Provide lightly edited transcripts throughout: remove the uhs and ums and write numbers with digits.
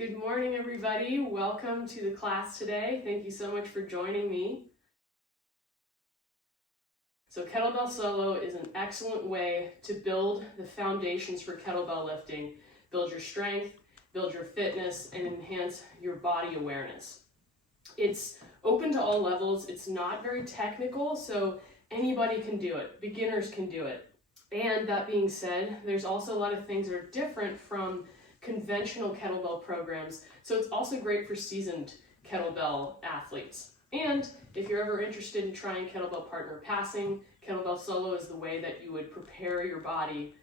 Good morning, everybody. Welcome to the class today. Thank you so much for joining me. So Kettlebell Solo is an excellent way to build the foundations for kettlebell lifting, build your strength, build your fitness, and enhance your body awareness. It's open to all levels. It's not very technical, so anybody can do it. Beginners can do it. And that being said, there's also a lot of things that are different from conventional kettlebell programs, so it's also great for seasoned kettlebell athletes. And if you're ever interested in trying kettlebell partner passing, Kettlebell Solo is the way that you would prepare your body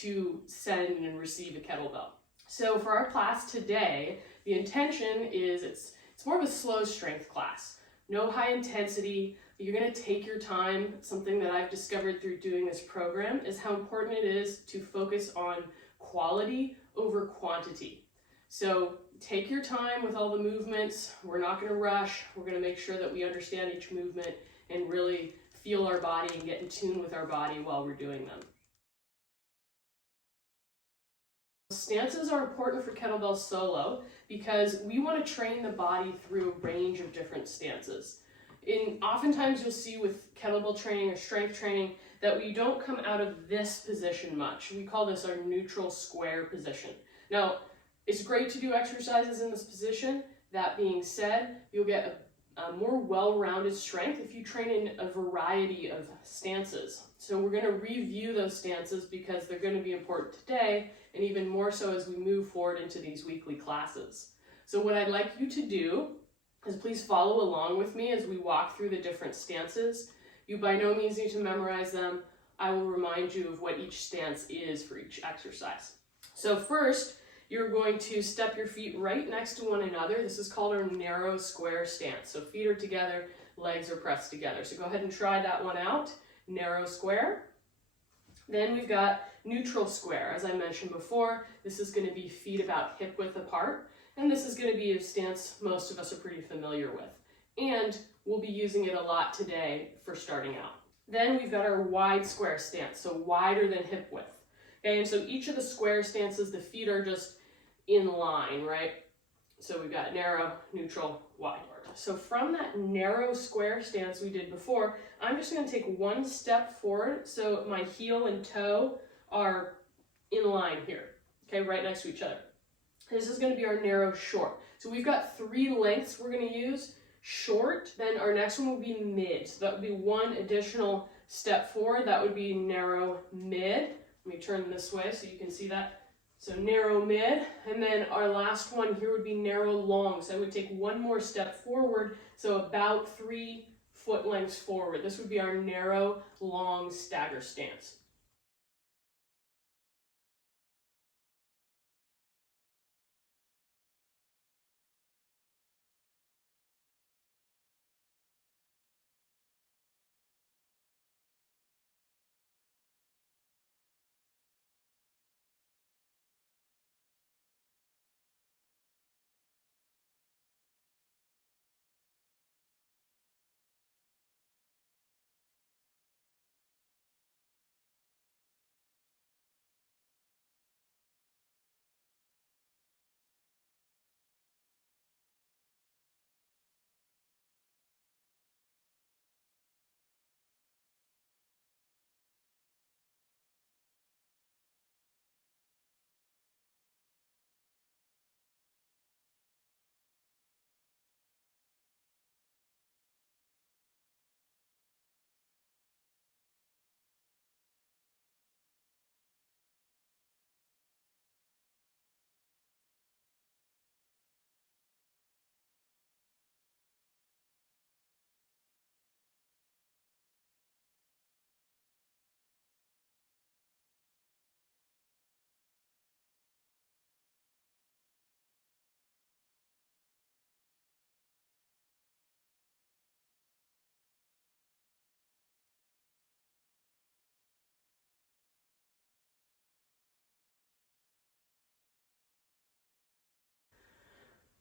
to send and receive a kettlebell. So for our class today, the intention is it's more of a slow strength class. No high intensity. You're going to take your time. Something that I've discovered through doing this program is how important it is to focus on quality over quantity. So take your time with all the movements. We're not going to rush. We're going to make sure that we understand each movement and really feel our body and get in tune with our body while we're doing them. Stances are important for Kettlebell Solo because we want to train the body through a range of different stances. Oftentimes you'll see with kettlebell training or strength training that we don't come out of this position much. We call this our neutral square position. Now, it's great to do exercises in this position. That being said, you'll get a more well-rounded strength if you train in a variety of stances. So we're going to review those stances because they're going to be important today, and even more so as we move forward into these weekly classes. So what I'd like you to do is please follow along with me as we walk through the different stances. You by no means need to memorize them. I will remind you of what each stance is for each exercise. So first, you're going to step your feet right next to one another. This is called our narrow square stance. So feet are together, legs are pressed together. So go ahead and try that one out. Narrow square. Then we've got neutral square. As I mentioned before, this is going to be feet about hip width apart. And this is going to be a stance most of us are pretty familiar with. And we'll be using it a lot today for starting out. Then we've got our wide square stance, so wider than hip width. Okay, and so each of the square stances, the feet are just in line, right? So we've got narrow, neutral, wide. So from that narrow square stance we did before, I'm just going to take one step forward so my heel and toe are in line here, okay, right next to each other. This is going to be our narrow short. So we've got three lengths we're going to use. Short, then our next one will be mid. So that would be one additional step forward. That would be narrow mid. Let me turn this way so you can see that. So narrow mid, and then our last one here would be narrow long. So I would take one more step forward, so about 3 foot lengths forward. This would be our narrow long stagger stance.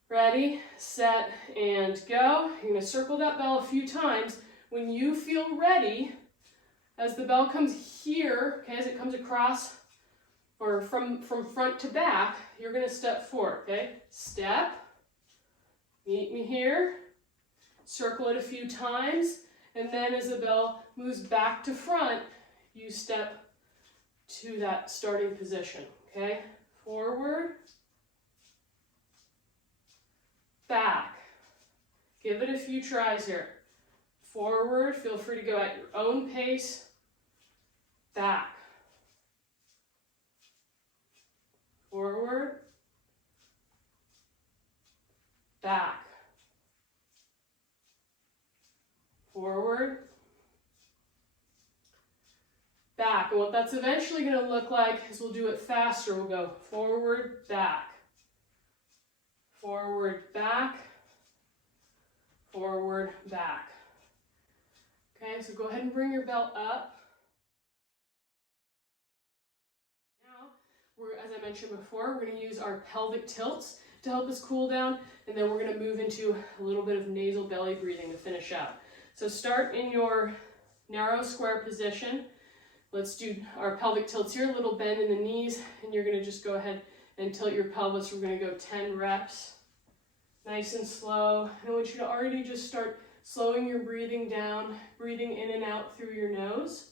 Ready, set, and go. You're going to circle that bell a few times. When you feel ready, as the bell comes here, okay, as it comes across or from front to back, you're going to step forward, okay? Step, meet me here, circle it a few times, and then as the bell moves back to front, you step to that starting position, okay? Forward, back. Give it a few tries here. Forward, feel free to go at your own pace. Back. Forward. Back. Forward. Back. And what that's eventually going to look like is we'll do it faster. We'll go forward, back. Forward, back. Forward, back. Okay, so go ahead and bring your belt up. Now, as I mentioned before, we're going to use our pelvic tilts to help us cool down, and then we're going to move into a little bit of nasal belly breathing to finish out. So start in your narrow square position. Let's do our pelvic tilts here, a little bend in the knees, and you're going to just go ahead and tilt your pelvis. We're going to go 10 reps, nice and slow. And I want you to already just start slowing your breathing down, breathing in and out through your nose.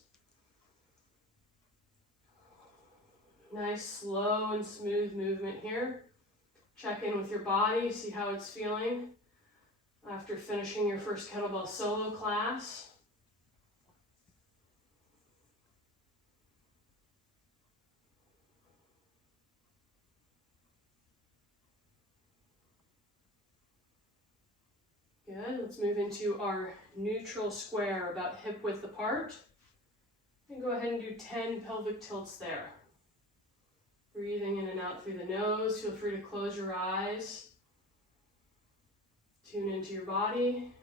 Nice, slow and smooth movement here. Check in with your body, see how it's feeling after finishing your first Kettlebell Solo class. Good, let's move into our neutral square, about hip width apart. And go ahead and do 10 pelvic tilts there. Breathing in and out through the nose. Feel free to close your eyes. Tune into your body.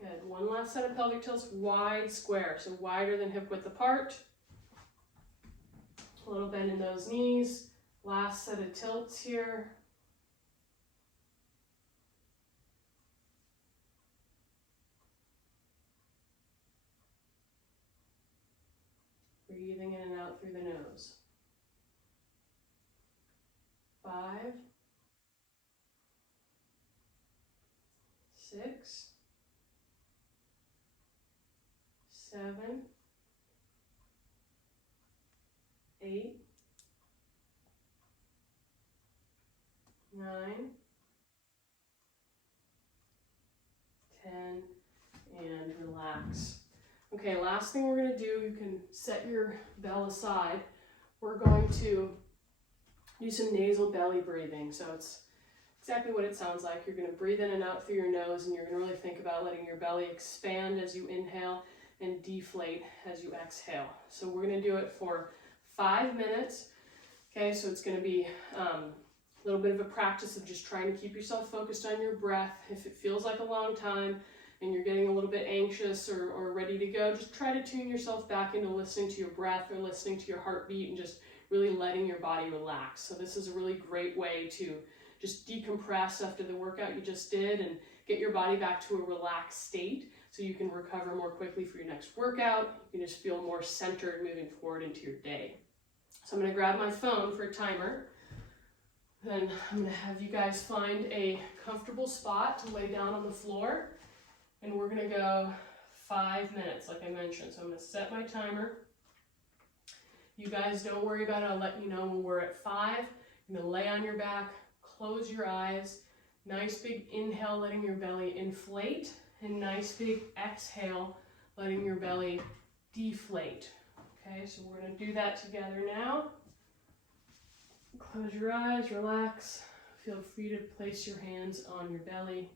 Good. One last set of pelvic tilts, wide square, so wider than hip width apart. A little bend in those knees. Last set of tilts here. Breathing in and out through the nose. 5, 6, 7, 8, 9, 10, and relax. Okay, last thing we're going to do, you can set your bell aside. We're going to do some nasal belly breathing. So it's exactly what it sounds like. You're going to breathe in and out through your nose, and you're going to really think about letting your belly expand as you inhale and deflate as you exhale. So we're going to do it for 5 minutes. Okay, so it's going to be a little bit of a practice of just trying to keep yourself focused on your breath. If it feels like a long time and you're getting a little bit anxious or ready to go, just try to tune yourself back into listening to your breath or listening to your heartbeat and just really letting your body relax. So this is a really great way to just decompress after the workout you just did and get your body back to a relaxed state so you can recover more quickly for your next workout. You can just feel more centered moving forward into your day. So I'm going to grab my phone for a timer. Then I'm going to have you guys find a comfortable spot to lay down on the floor. And we're going to go 5 minutes, like I mentioned. So I'm going to set my timer. You guys don't worry about it. I'll let you know when we're at 5. You're going to lay on your back, close your eyes. Nice big inhale, letting your belly inflate. And nice big exhale, letting your belly deflate. Okay, so we're going to do that together now. Close your eyes, relax. Feel free to place your hands on your belly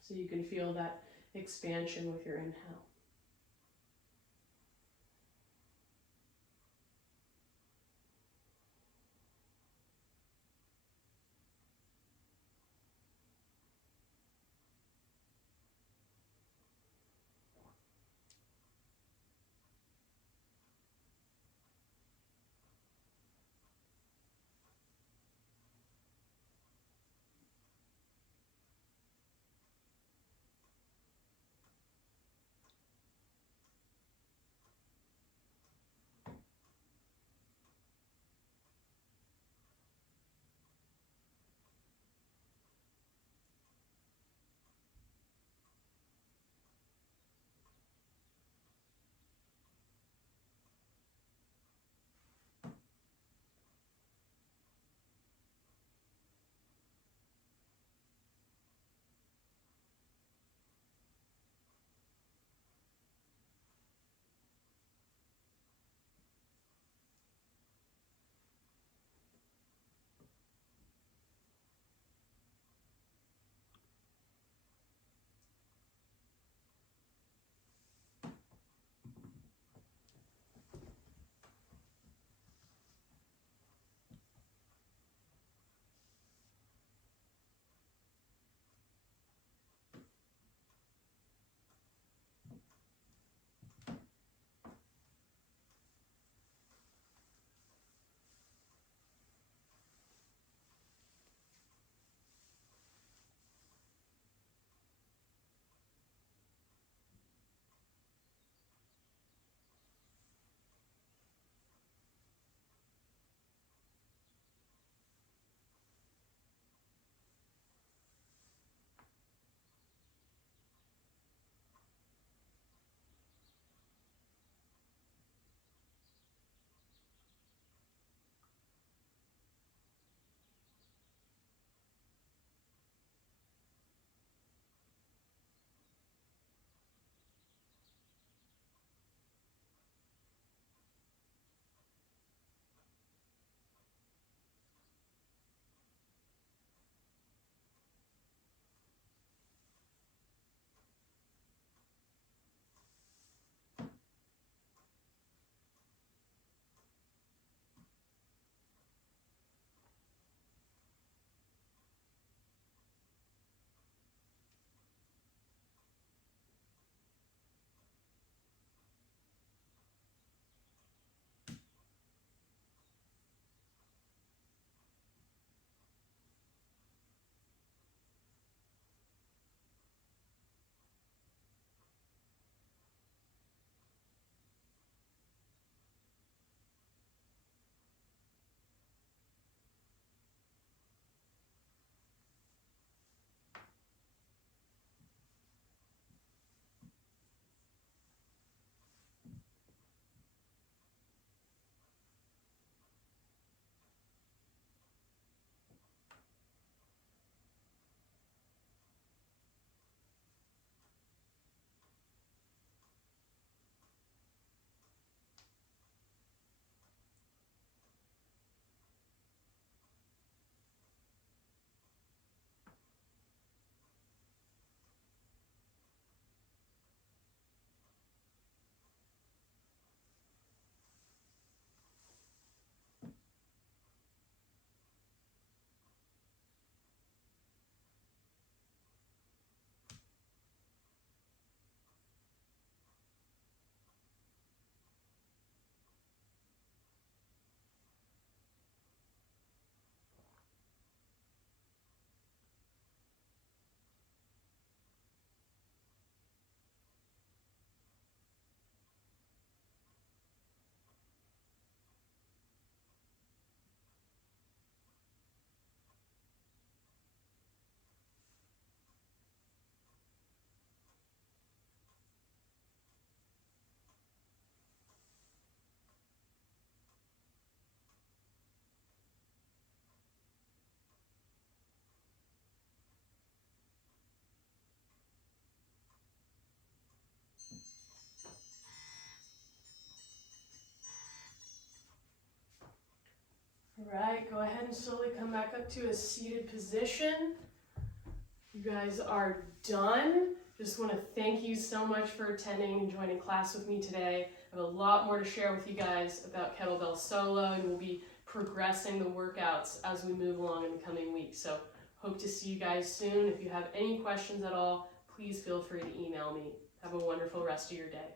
so you can feel that expansion with your inhale. right, go ahead and slowly come back up to a seated position. You guys are done. Just want to thank you so much for attending and joining class with me today. I have a lot more to share with you guys about Kettlebell Solo, and we'll be progressing the workouts as we move along in the coming weeks. So hope to see you guys soon. If you have any questions at all, please feel free to email me. Have a wonderful rest of your day.